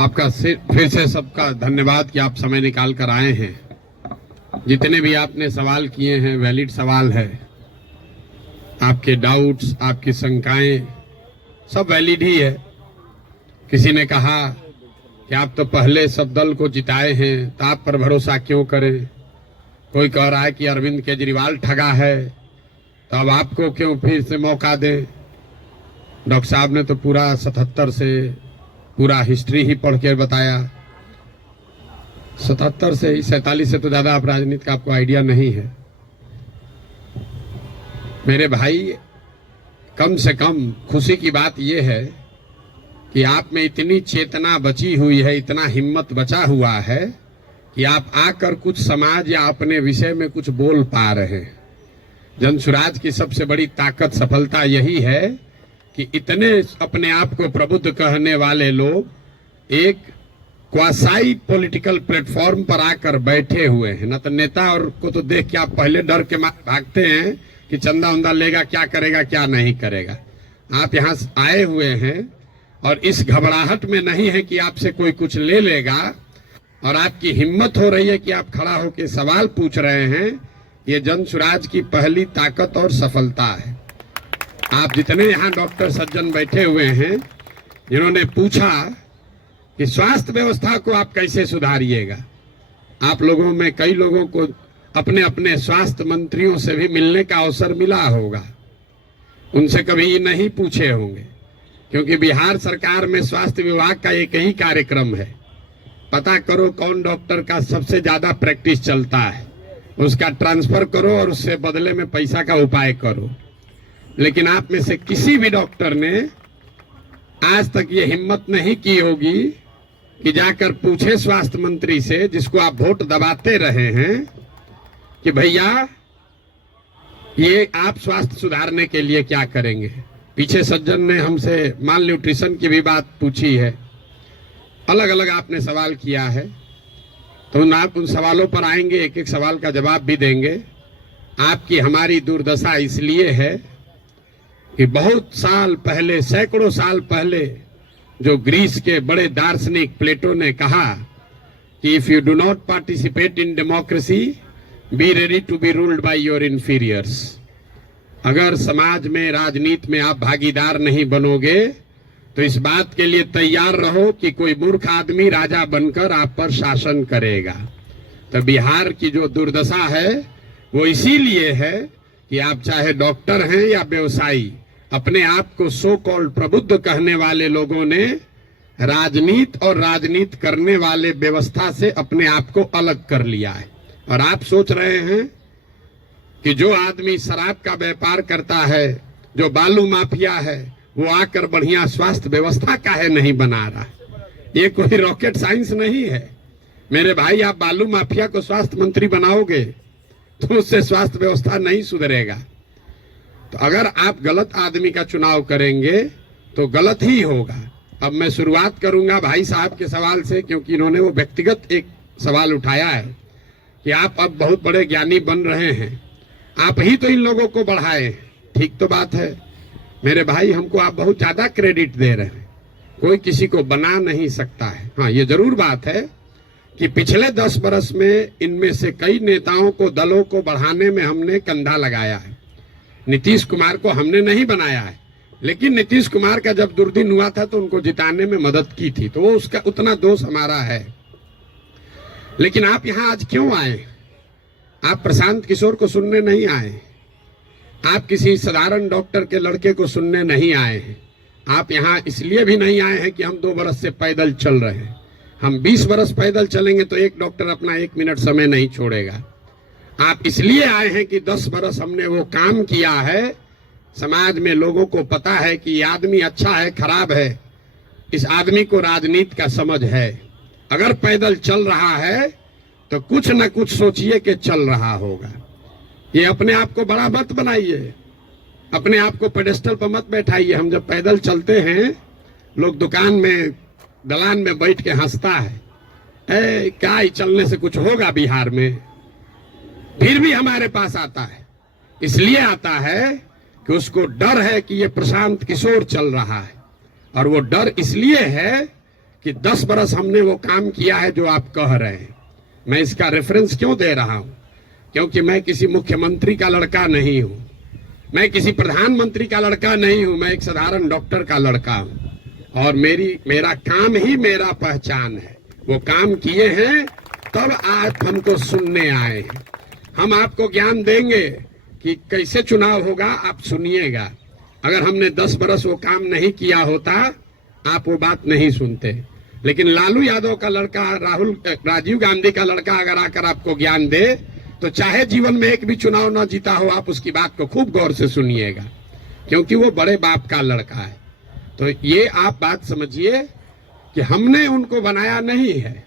आपका फिर से सबका धन्यवाद कि आप समय निकाल कर आए हैं। जितने भी आपने सवाल किए हैं वैलिड सवाल है, आपके डाउट्स, आपकी शंकाएं सब वैलिड ही है। किसी ने कहा कि आप तो पहले सब दल को जिताए हैं तो आप पर भरोसा क्यों करें। कोई कह रहा है कि अरविंद केजरीवाल ठगा है तो अब आपको क्यों फिर से मौका दें। डॉक्टर साहब ने तो पूरा 77 से पूरा हिस्ट्री ही पढ़ के बताया। 77 से ही 47 से तो ज्यादा आप राजनीति का आपको आइडिया नहीं है। मेरे भाई, कम से कम खुशी की बात यह है कि आप में इतनी चेतना बची हुई है, इतना हिम्मत बचा हुआ है कि आप आकर कुछ समाज या अपने विषय में कुछ बोल पा रहे हैं। जनसुराज की सबसे बड़ी ताकत, सफलता यही है कि इतने अपने आप को प्रबुद्ध कहने वाले लोग एक क्वासाई पॉलिटिकल प्लेटफॉर्म पर आकर बैठे हुए हैं। न तो नेता और को तो देख के आप पहले डर के मारे भागते हैं कि चंदा उंदा लेगा, क्या करेगा क्या नहीं करेगा। आप यहाँ आए हुए हैं और इस घबराहट में नहीं है कि आपसे कोई कुछ ले लेगा, और आपकी हिम्मत हो रही है कि आप खड़ा होकर सवाल पूछ रहे हैं। ये जनसुराज की पहली ताकत और सफलता है। आप जितने यहाँ डॉक्टर सज्जन बैठे हुए हैं जिन्होंने पूछा कि स्वास्थ्य व्यवस्था को आप कैसे सुधारिएगा, आप लोगों में कई लोगों को अपने अपने स्वास्थ्य मंत्रियों से भी मिलने का अवसर मिला होगा। उनसे कभी नहीं पूछे होंगे, क्योंकि बिहार सरकार में स्वास्थ्य विभाग का एक ही कार्यक्रम है, पता करो कौन डॉक्टर का सबसे ज्यादा प्रैक्टिस चलता है, उसका ट्रांसफर करो और उससे बदले में पैसा का उपाय करो। लेकिन आप में से किसी भी डॉक्टर ने आज तक ये हिम्मत नहीं की होगी कि जाकर पूछे स्वास्थ्य मंत्री से, जिसको आप वोट दबाते रहे हैं, कि भैया ये आप स्वास्थ्य सुधारने के लिए क्या करेंगे। पीछे सज्जन ने हमसे माल न्यूट्रिशन की भी बात पूछी है, अलग अलग आपने सवाल किया है, तो आप उन सवालों पर आएंगे, एक एक सवाल का जवाब भी देंगे। आपकी हमारी दुर्दशा इसलिए है कि बहुत साल पहले, सैकड़ों साल पहले, जो ग्रीस के बड़े दार्शनिक प्लेटो ने कहा कि if you do not participate in democracy, be ready to be ruled by your inferiors. अगर समाज में, राजनीति में आप भागीदार नहीं बनोगे तो इस बात के लिए तैयार रहो कि कोई मूर्ख आदमी राजा बनकर आप पर शासन करेगा। तो बिहार की जो दुर्दशा है वो इसीलिए है कि आप चाहे डॉक्टर हैं या व्यवसायी, अपने आप को सो कॉल्ड प्रबुद्ध कहने वाले लोगों ने राजनीति और राजनीति करने वाले व्यवस्था से अपने आप को अलग कर लिया है। और आप सोच रहे हैं कि जो आदमी शराब का व्यापार करता है, जो बालू माफिया है, वो आकर बढ़िया स्वास्थ्य व्यवस्था काहे नहीं बना रहा है। ये कोई रॉकेट साइंस नहीं है मेरे भाई। आप बालू माफिया को स्वास्थ्य मंत्री बनाओगे तो उससे स्वास्थ्य व्यवस्था नहीं सुधरेगा। तो अगर आप गलत आदमी का चुनाव करेंगे तो गलत ही होगा। अब मैं शुरुआत करूंगा भाई साहब के सवाल से, क्योंकि इन्होंने वो व्यक्तिगत एक सवाल उठाया है कि आप अब बहुत बड़े ज्ञानी बन रहे हैं, आप ही तो इन लोगों को बढ़ाए। ठीक तो बात है मेरे भाई, हमको आप बहुत ज्यादा क्रेडिट दे रहे हैं। कोई किसी को बना नहीं सकता है। हाँ, ये जरूर बात है कि पिछले 10 बरस में इनमें से कई नेताओं को, दलों को बढ़ाने में हमने कंधा लगाया है। नीतीश कुमार को हमने नहीं बनाया है, लेकिन नीतीश कुमार का जब दुर्दिन हुआ था तो उनको जिताने में मदद की थी, तो वो उसका उतना दोष हमारा है। लेकिन आप यहाँ आज क्यों आए? आप प्रशांत किशोर को सुनने नहीं आए, आप किसी साधारण डॉक्टर के लड़के को सुनने नहीं आए हैं। आप यहाँ इसलिए भी नहीं आए हैं कि हम 2 बरस से पैदल चल रहे हैं। हम 20 बरस पैदल चलेंगे तो एक डॉक्टर अपना 1 मिनट समय नहीं छोड़ेगा। आप इसलिए आए हैं कि 10 बरस हमने वो काम किया है, समाज में लोगों को पता है कि ये आदमी अच्छा है, खराब है, इस आदमी को राजनीति का समझ है। अगर पैदल चल रहा है तो कुछ न कुछ सोचिए कि चल रहा होगा। ये अपने आप को बड़ा मत बनाइए, अपने आप को पेडेस्टल पर मत बैठाइए। हम जब पैदल चलते हैं, लोग दुकान में, दलान में बैठ के हंसता है, क्या ही चलने से कुछ होगा बिहार में। फिर भी हमारे पास आता है, इसलिए आता है कि उसको डर है कि ये प्रशांत किशोर चल रहा है। और वो डर इसलिए है कि 10 बरस हमने वो काम किया है जो आप कह रहे हैं। मैं इसका रेफरेंस क्यों दे रहा हूं? क्योंकि मैं किसी मुख्यमंत्री का लड़का नहीं हूं, मैं किसी प्रधानमंत्री का लड़का नहीं हूं, मैं एक साधारण डॉक्टर का लड़का हूं और मेरा काम ही मेरा पहचान है। वो काम किए हैं तब आज हमको सुनने आए हैं। हम आपको ज्ञान देंगे कि कैसे चुनाव होगा, आप सुनिएगा। अगर हमने 10 बरस वो काम नहीं किया होता आप वो बात नहीं सुनते। लेकिन लालू यादव का लड़का, राजीव गांधी का लड़का अगर आकर आपको ज्ञान दे तो चाहे जीवन में एक भी चुनाव न जीता हो, आप उसकी बात को खूब गौर से सुनिएगा, क्योंकि वो बड़े बाप का लड़का है। तो ये आप बात समझिए कि हमने उनको बनाया नहीं है,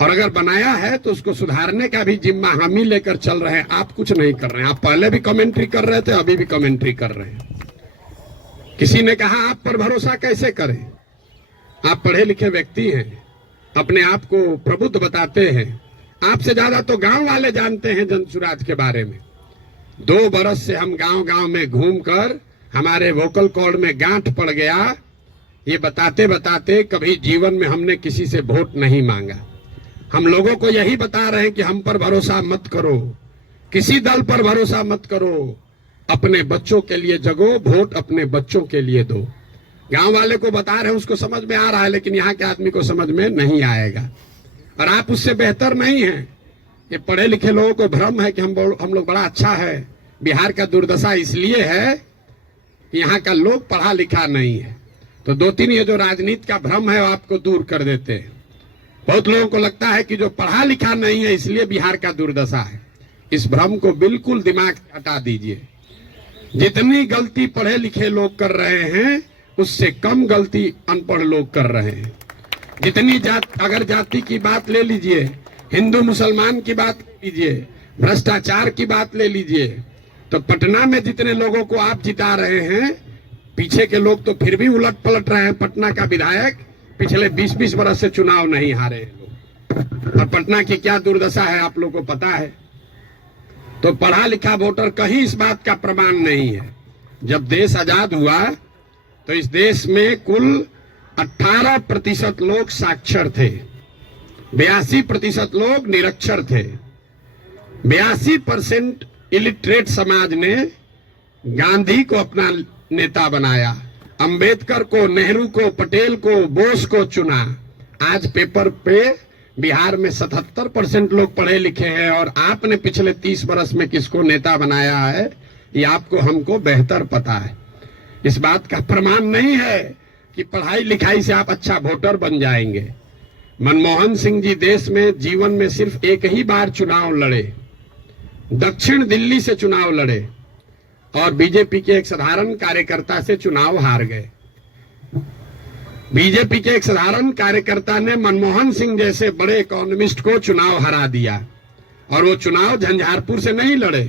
और अगर बनाया है तो उसको सुधारने का भी जिम्मा हम ही लेकर चल रहे हैं। आप कुछ नहीं कर रहे हैं। आप पहले भी कमेंट्री कर रहे थे, अभी भी कमेंट्री कर रहे हैं। किसी ने कहा आप पर भरोसा कैसे करें? आप पढ़े लिखे व्यक्ति हैं, अपने आप को प्रबुद्ध बताते हैं। आपसे ज्यादा तो गांव वाले जानते हैं जनसुराज के बारे में। 2 बरस से हम गांव गांव में घूमकर हमारे वोकल कॉर्ड में गांठ पड़ गया। ये बताते बताते कभी जीवन में हमने किसी से वोट नहीं मांगा। हम लोगों को यही बता रहे हैं कि हम पर भरोसा मत करो, किसी दल पर भरोसा मत करो, अपने बच्चों के लिए जगो, वोट अपने बच्चों के लिए दो। गांव वाले को बता रहे हैं, उसको समझ में आ रहा है, लेकिन यहाँ के आदमी को समझ में नहीं आएगा। और आप उससे बेहतर नहीं हैं। ये पढ़े लिखे लोगों को भ्रम है कि हम लोग बड़ा अच्छा है। बिहार का दुर्दशा इसलिए है कि यहाँ का लोग पढ़ा लिखा नहीं है। तो 2-3 ये जो राजनीति का भ्रम है वो आपको दूर कर देते हैं। बहुत लोगों को लगता है कि जो पढ़ा लिखा नहीं है इसलिए बिहार का दुर्दशा है। इस भ्रम को बिल्कुल दिमाग से हटा दीजिए। जितनी गलती पढ़े लिखे लोग कर रहे हैं उससे कम गलती अनपढ़ लोग कर रहे हैं। जितनी अगर जाति की बात ले लीजिए, हिंदू मुसलमान की बात ले लीजिए, भ्रष्टाचार की बात ले लीजिए, तो पटना में जितने लोगों को आप जिता रहे हैं, पीछे के लोग तो फिर भी उलट पलट रहे हैं। पटना का विधायक पिछले 20-20 बरस से चुनाव नहीं हारे हैं लोग। और पटना की क्या दुर्दशा है आप लोगों को पता है। तो पढ़ा लिखा वोटर कहीं इस बात का प्रमाण नहीं है। जब देश आजाद हुआ तो इस देश में कुल 18% लोग साक्षर थे, 82% लोग निरक्षर थे। 82% इलिटरेट समाज ने गांधी को अपना नेता बनाया, अंबेडकर को, नेहरू को, पटेल को, बोस को चुना। आज पेपर पे बिहार में 77% लोग पढ़े लिखे हैं, और आपने पिछले 30 बरस में किसको नेता बनाया है ये आपको हमको बेहतर पता है। इस बात का प्रमाण नहीं है कि पढ़ाई लिखाई से आप अच्छा वोटर बन जाएंगे। मनमोहन सिंह जी देश में जीवन में सिर्फ एक ही बार चुनाव लड़े, दक्षिण दिल्ली से चुनाव लड़े, और बीजेपी के एक साधारण कार्यकर्ता से चुनाव हार गए। बीजेपी के एक साधारण कार्यकर्ता ने मनमोहन सिंह जैसे बड़े इकोनॉमिस्ट को चुनाव हरा दिया। और वो चुनाव झंझारपुर से नहीं लड़े,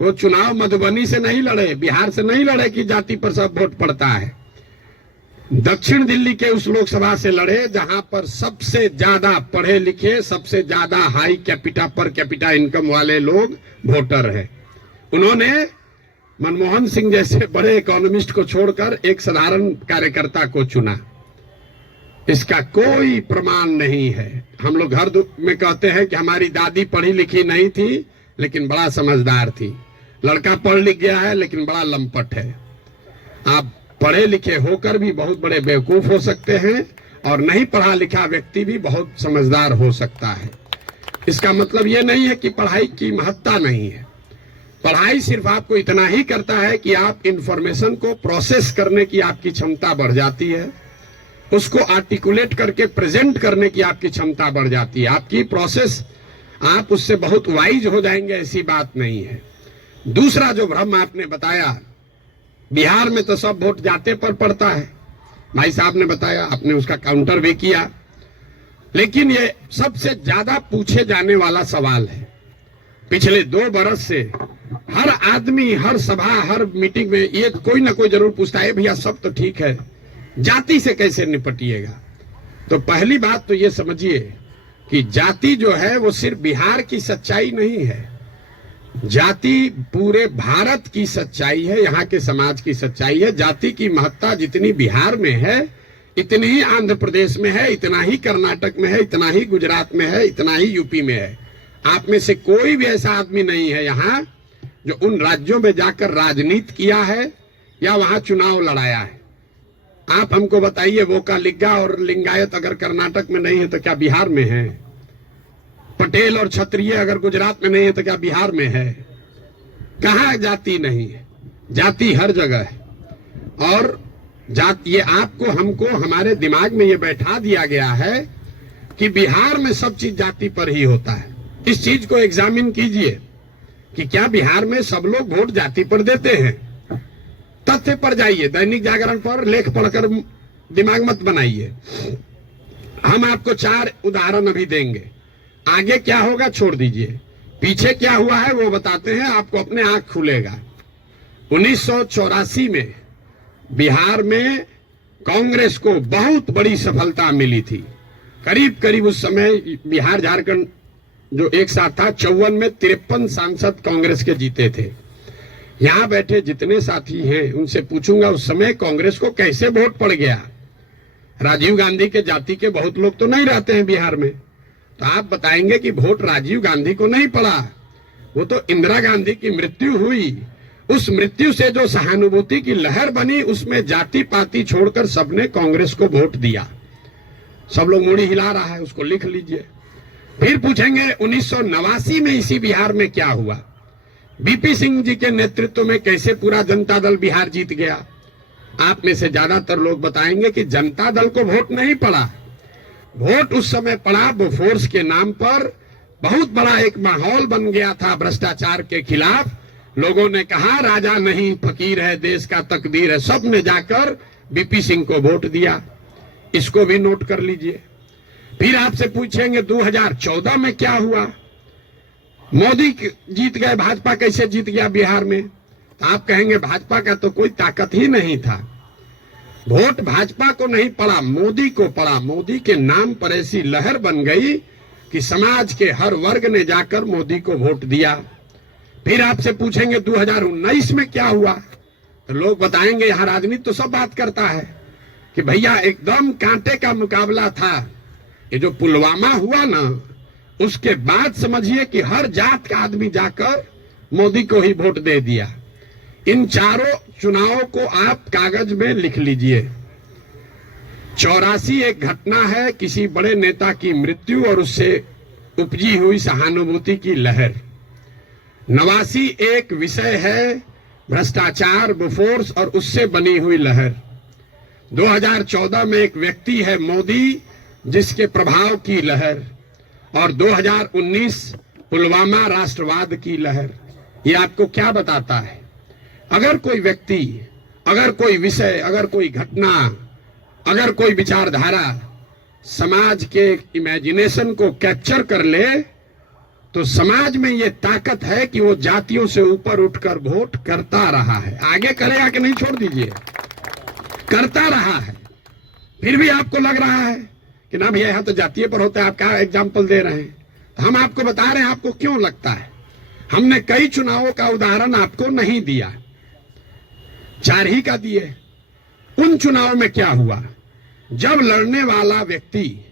वो चुनाव मधुबनी से नहीं लड़े, बिहार से नहीं लड़े कि जाति पर सब वोट पड़ता है। दक्षिण दिल्ली के उस लोकसभा से लड़े जहां पर सबसे ज्यादा पढ़े लिखे, सबसे ज्यादा high capita per capita income वाले लोग वोटर हैं। उन्होंने मनमोहन सिंह जैसे बड़े इकोनॉमिस्ट को छोड़कर एक साधारण कार्यकर्ता को चुना। इसका कोई प्रमाण नहीं है। हम लोग घर में कहते हैं कि हमारी दादी पढ़ी लिखी नहीं थी लेकिन बड़ा समझदार थी। लड़का पढ़ लिख गया है लेकिन बड़ा लंपट है। आप पढ़े लिखे होकर भी बहुत बड़े बेवकूफ हो सकते हैं, और नहीं पढ़ा लिखा व्यक्ति भी बहुत समझदार हो सकता है। इसका मतलब ये नहीं है कि पढ़ाई की महत्ता नहीं है। पढ़ाई सिर्फ आपको इतना ही करता है कि आप इंफॉर्मेशन को प्रोसेस करने की आपकी क्षमता बढ़ जाती है, उसको आर्टिकुलेट करके प्रेजेंट करने की आपकी क्षमता बढ़ जाती है। आपकी प्रोसेस, आप उससे बहुत वाइज हो जाएंगे, ऐसी बात नहीं है। दूसरा जो भ्रम आपने बताया, बिहार में तो सब वोट जाते पर पड़ता है, भाई साहब ने बताया, आपने उसका काउंटर भी किया। लेकिन ये सबसे ज्यादा पूछे जाने वाला सवाल है। पिछले 2 बरस से हर आदमी, हर सभा, हर मीटिंग में ये कोई ना कोई जरूर पूछता है, भैया सब तो ठीक है, जाति से कैसे निपटिएगा। तो पहली बात तो ये समझिए कि जाति जो है वो सिर्फ बिहार की सच्चाई नहीं है, जाति पूरे भारत की सच्चाई है, यहाँ के समाज की सच्चाई है। जाति की महत्ता जितनी बिहार में है, इतनी ही आंध्र प्रदेश में है, इतना ही कर्नाटक में है, इतना ही गुजरात में है, इतना ही यूपी में है। आप में से कोई भी ऐसा आदमी नहीं है यहाँ जो उन राज्यों में जाकर राजनीति किया है या वहां चुनाव लड़ाया है। आप हमको बताइए, वोका लिग्गा और लिंगायत अगर कर्नाटक में नहीं है तो क्या बिहार में है? पटेल और क्षत्रिय अगर गुजरात में नहीं है तो क्या बिहार में है? कहाँ जाति नहीं है? जाति हर जगह है। और जाति, ये आपको हमको हमारे दिमाग में ये बैठा दिया गया है कि बिहार में सब चीज जाति पर ही होता है। इस चीज को एग्जामिन कीजिए कि क्या बिहार में सब लोग वोट जाति पर देते हैं। तथ्य पर जाइए, दैनिक जागरण पर लेख पढ़कर दिमाग मत बनाइए। हम आपको 4 उदाहरण अभी देंगे। आगे क्या होगा छोड़ दीजिए, पीछे क्या हुआ है वो बताते हैं, आपको अपने आंख खुलेगा। 1984 में बिहार में कांग्रेस को बहुत बड़ी सफलता मिली थी। करीब करीब उस समय बिहार झारखंड जो एक साथ था, 54 में 53 सांसद कांग्रेस के जीते थे। यहां बैठे जितने साथी हैं उनसे पूछूंगा उस समय कांग्रेस को कैसे वोट पड़ गया। राजीव गांधी के जाति के बहुत लोग तो नहीं रहते हैं बिहार में, तो आप बताएंगे कि वोट राजीव गांधी को नहीं पड़ा, वो तो इंदिरा गांधी की मृत्यु हुई। उस मृत्यु से जो सहानुभूति की लहर बनी, उसमें जाति पाति छोड़कर सबने कांग्रेस को वोट दिया। सब लोग मुड़ी हिला रहा है, उसको लिख लीजिए। फिर पूछेंगे 1989 में इसी बिहार में क्या हुआ, बीपी सिंह जी के नेतृत्व में कैसे पूरा जनता दल बिहार जीत गया। आप में से ज्यादातर लोग बताएंगे कि जनता दल को वोट नहीं पड़ा, वोट उस समय पड़ा बोफोर्स के नाम पर। बहुत बड़ा एक माहौल बन गया था भ्रष्टाचार के खिलाफ। लोगों ने कहा राजा नहीं फकीर है, देश का तकदीर है। सब ने जाकर बीपी सिंह को वोट दिया। इसको भी नोट कर लीजिए। फिर आपसे पूछेंगे 2014 में क्या हुआ, मोदी जीत गए, भाजपा कैसे जीत गया बिहार में? तो आप कहेंगे भाजपा का तो कोई ताकत ही नहीं था। वोट भाजपा को नहीं पड़ा, मोदी को पड़ा। मोदी के नाम पर ऐसी लहर बन गई कि समाज के हर वर्ग ने जाकर मोदी को वोट दिया। फिर आपसे पूछेंगे 2019 में क्या हुआ, तो लोग बताएंगे यहाँ राजनीति तो सब बात करता है कि भैया एकदम कांटे का मुकाबला था। ये जो पुलवामा हुआ ना, उसके बाद समझिए कि हर जात का आदमी जाकर मोदी को ही वोट दे दिया। इन चारों चुनावों को आप कागज में लिख लीजिए। 84 एक घटना है, किसी बड़े नेता की मृत्यु और उससे उपजी हुई सहानुभूति की लहर। 89 एक विषय है, भ्रष्टाचार, बोफोर्स और उससे बनी हुई लहर। 2014 में एक व्यक्ति है मोदी, जिसके प्रभाव की लहर। और 2019 पुलवामा राष्ट्रवाद की लहर। ये आपको क्या बताता है? अगर कोई व्यक्ति, अगर कोई विषय, अगर कोई घटना, अगर कोई विचारधारा समाज के इमेजिनेशन को कैप्चर कर ले, तो समाज में ये ताकत है कि वो जातियों से ऊपर उठकर वोट करता रहा है। आगे करेगा कि नहीं छोड़ दीजिए, करता रहा है। फिर भी आपको लग रहा है कि ना भैया यहाँ तो जातीय पर होता है, आप क्या एग्जाम्पल दे रहे हैं? तो हम आपको बता रहे हैं आपको क्यों लगता है। हमने कई चुनावों का उदाहरण आपको नहीं दिया, 4 ही का दिए। उन चुनाव में क्या हुआ, जब लड़ने वाला व्यक्ति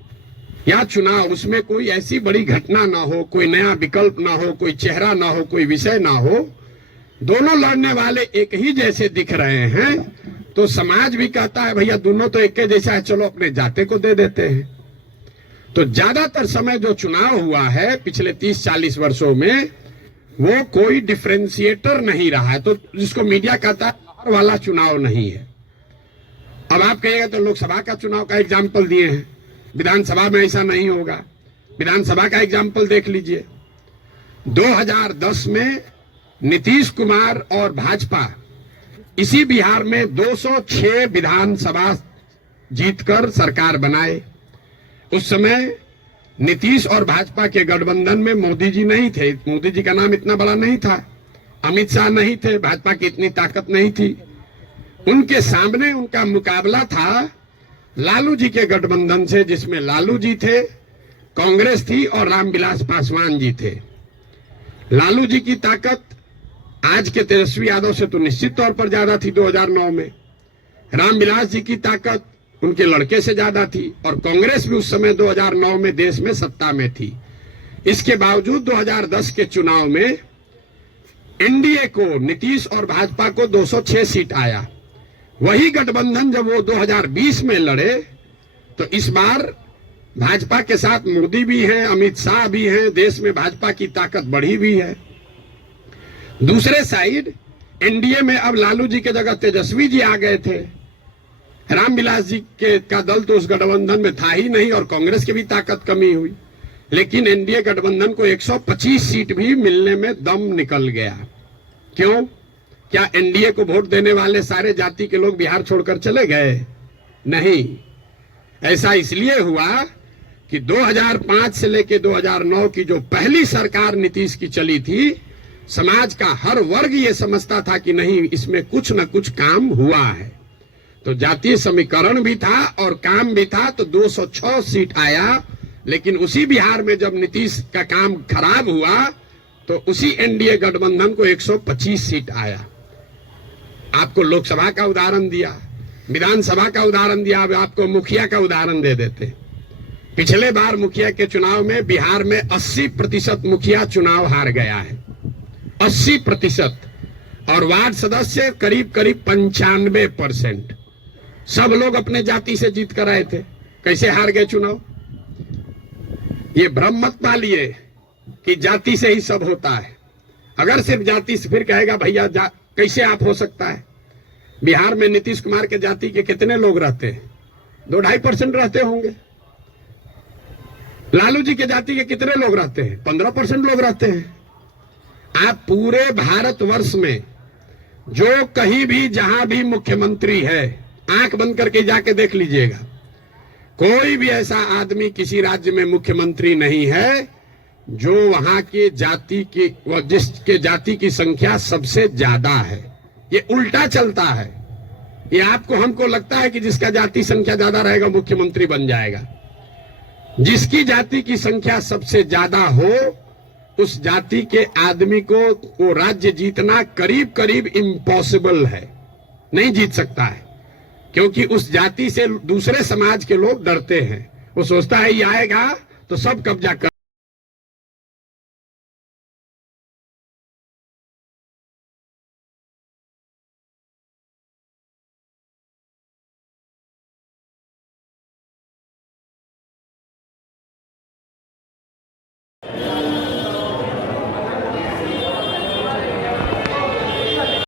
या चुनाव, उसमें कोई ऐसी बड़ी घटना ना हो, कोई नया विकल्प ना हो, कोई चेहरा ना हो, कोई विषय ना हो, दोनों लड़ने वाले एक ही जैसे दिख रहे हैं, तो समाज भी कहता है भैया दोनों तो एक जैसा है, चलो अपने जाते को दे देते हैं। तो ज्यादातर समय जो चुनाव हुआ है पिछले 30-40 वर्षों में, वो कोई डिफरेंशिएटर नहीं रहा है। तो जिसको मीडिया कहता है लहर वाला चुनाव नहीं है। अब आप कहिएगा तो लोकसभा का चुनाव का एग्जाम्पल दिए हैं, विधानसभा में ऐसा नहीं होगा। विधानसभा का एग्जाम्पल देख लीजिए। 2010 में नीतीश कुमार और भाजपा इसी बिहार में 206 विधानसभा जीतकर सरकार बनाए। उस समय नीतीश और भाजपा के गठबंधन में मोदी जी नहीं थे, मोदी जी का नाम इतना बड़ा नहीं था, अमित शाह नहीं थे, भाजपा की इतनी ताकत नहीं थी। उनके सामने उनका मुकाबला था लालू जी के गठबंधन से, जिसमें लालू जी थे, कांग्रेस थी और रामविलास पासवान जी थे। लालू जी की ताकत आज के तेजस्वी यादव से तो निश्चित तौर पर ज्यादा थी 2009 में। रामविलास जी की ताकत उनके लड़के से ज्यादा थी, और कांग्रेस भी उस समय 2009 में देश में सत्ता में थी। इसके बावजूद 2010 के चुनाव में एनडीए को, नीतीश और भाजपा को 206 सीट आया। वही गठबंधन जब वो 2020 में लड़े तो इस बार भाजपा के साथ मोदी भी हैं, अमित शाह भी हैं, देश में भाजपा की ताकत बढ़ी भी है। दूसरे साइड एनडीए में अब लालू जी के जगह तेजस्वी जी आ गए थे। रामविलास जी का दल तो उस गठबंधन में था ही नहीं, और कांग्रेस की भी ताकत कमी हुई। लेकिन एनडीए गठबंधन को 125 सीट भी मिलने में दम निकल गया। क्यों? क्या एनडीए को वोट देने वाले सारे जाति के लोग बिहार छोड़कर चले गए? नहीं, ऐसा इसलिए हुआ कि 2005 से लेकर 2009 की जो पहली सरकार नीतीश की चली थी, समाज का हर वर्ग ये समझता था कि नहीं, इसमें कुछ न कुछ काम हुआ है। तो जातीय समीकरण भी था और काम भी था, तो 206 सीट आया। लेकिन उसी बिहार में जब नीतीश का काम खराब हुआ तो उसी एनडीए गठबंधन को 125 सीट आया। आपको लोकसभा का उदाहरण दिया, विधानसभा का उदाहरण दिया, अब आपको मुखिया का उदाहरण दे देते। पिछले बार मुखिया के चुनाव में बिहार में 80% मुखिया चुनाव हार गया है, 80%, और वार्ड सदस्य करीब करीब 95%। सब लोग अपने जाति से जीत कर आए थे। कैसे हार गए चुनाव? ये भ्रम मत पालिए कि जाति से ही सब होता है। अगर सिर्फ जाति से, फिर कहेगा भैया कैसे आप हो सकता है? बिहार में नीतीश कुमार के जाति के कितने लोग रहते हैं? 2-2.5% रहते होंगे। लालू जी के जाति के कितने लोग रहते हैं? 15% लोग रहते हैं। आप पूरे भारतवर्ष में जो कहीं भी जहां भी मुख्यमंत्री है, आंख बंद करके जाके देख लीजिएगा, कोई भी ऐसा आदमी किसी राज्य में मुख्यमंत्री नहीं है जो वहां के जाति की, जिसके जाति की संख्या सबसे ज्यादा है। ये उल्टा चलता है। ये आपको हमको लगता है कि जिसका जाति संख्या ज्यादा रहेगा मुख्यमंत्री बन जाएगा। जिसकी जाति की संख्या सबसे ज्यादा हो, उस जाति के आदमी को वो राज्य जीतना करीब करीब इम्पॉसिबल है, नहीं जीत सकता है। क्योंकि उस जाति से दूसरे समाज के लोग डरते हैं। वो सोचता है ये आएगा तो सब कब्जा कर